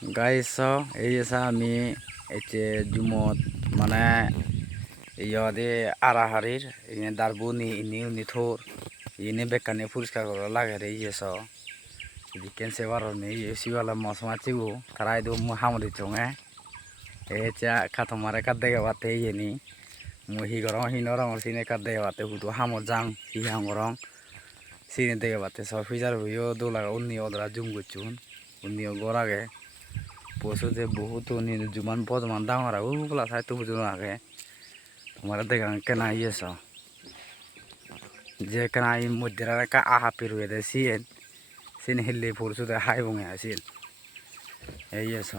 Guys, so এই যে আমি এই যে জুমত মানে ইয়াদে আরাহারির ইনে দারবুনি ইনি উনি থোর ইনে বেকানে পরিষ্কার করা লাগে রে ইয়েস যদি কেনসে বারো নেই সিওয়ালা মশমা চিবু তারাই দো মু হামরি চঙে এ চা খাতমারে কাদ দেখে বাতে ইনি মু হি গরম হি নরম সিনে কাদ দেখে বাতে হুদু হামর জাং হি হামরং সিনে দেখে বাতে সব ফিজার হইও দোলা উন্নি ওদরা জুম গুচুন উন্নিও গরাগে পশু যে বহুত জুমান পদমান ডাঙরা ওগুলা চাই তো বুঝুন আগে তোমার দেখা কেনা ইয়েছ যে কেনা এই মধ্যে কা আহা পেরুয়ে দে সিন সিন হিল্লি পরশু দে হাই বঙে আসিল এই ইয়েছ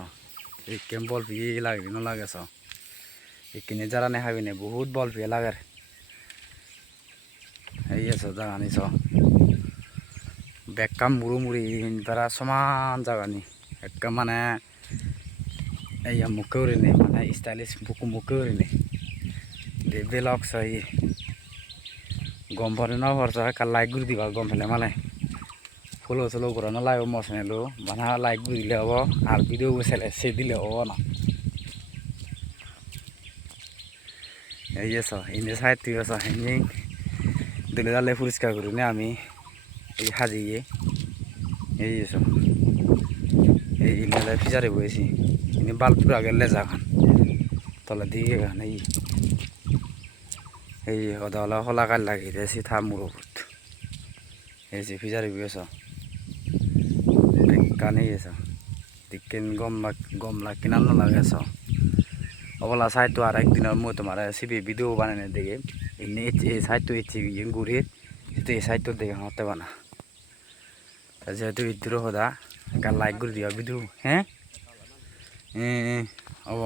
এই কেম বল ফি লাগে ন লাগেছ এখানে যারা নে হাবি নে বহুত বল ফি লাগার এই ইয়েছ জাগানিছ বেকাম মুড়ু মুড়ি তারা সমান জাগানি একটা মানে এই মুখে নে মানে স্টাইলিশ বুকু মুখে নে de belok sai gom phone no hor sa ka like guri diba gom phele male follow solo kora no like mo sene lo bana like guri le obo ar video bo sele se dile obo na এই যে ইনে side তুই আসা হিনি দিলে দালে পরিষ্কার করি না আমি এই হাজিয়ে এই যে এই ইনে ফিজারে বইছি ইনে বালপুরা গেলে যাখান তলা দিয়ে গান এই ওদালা হলা কাল লাগি দেশি থাম মুরুত এই যে ফিজারে বিয়েছ কানে এসা দিকেন গমলা কিনান লাগেছ অবলা সাইতো আর একদিনের মো তোমার সিবি ভিডিও বানানে দেখে এই সাইতো ইচ্ছে ঘুরে সেটা এই সাইতো দেখে হতে বানা যেহেতু ইদ্রো হদা কাল লাইক করে দিও ভিডিও হ্যাঁ অব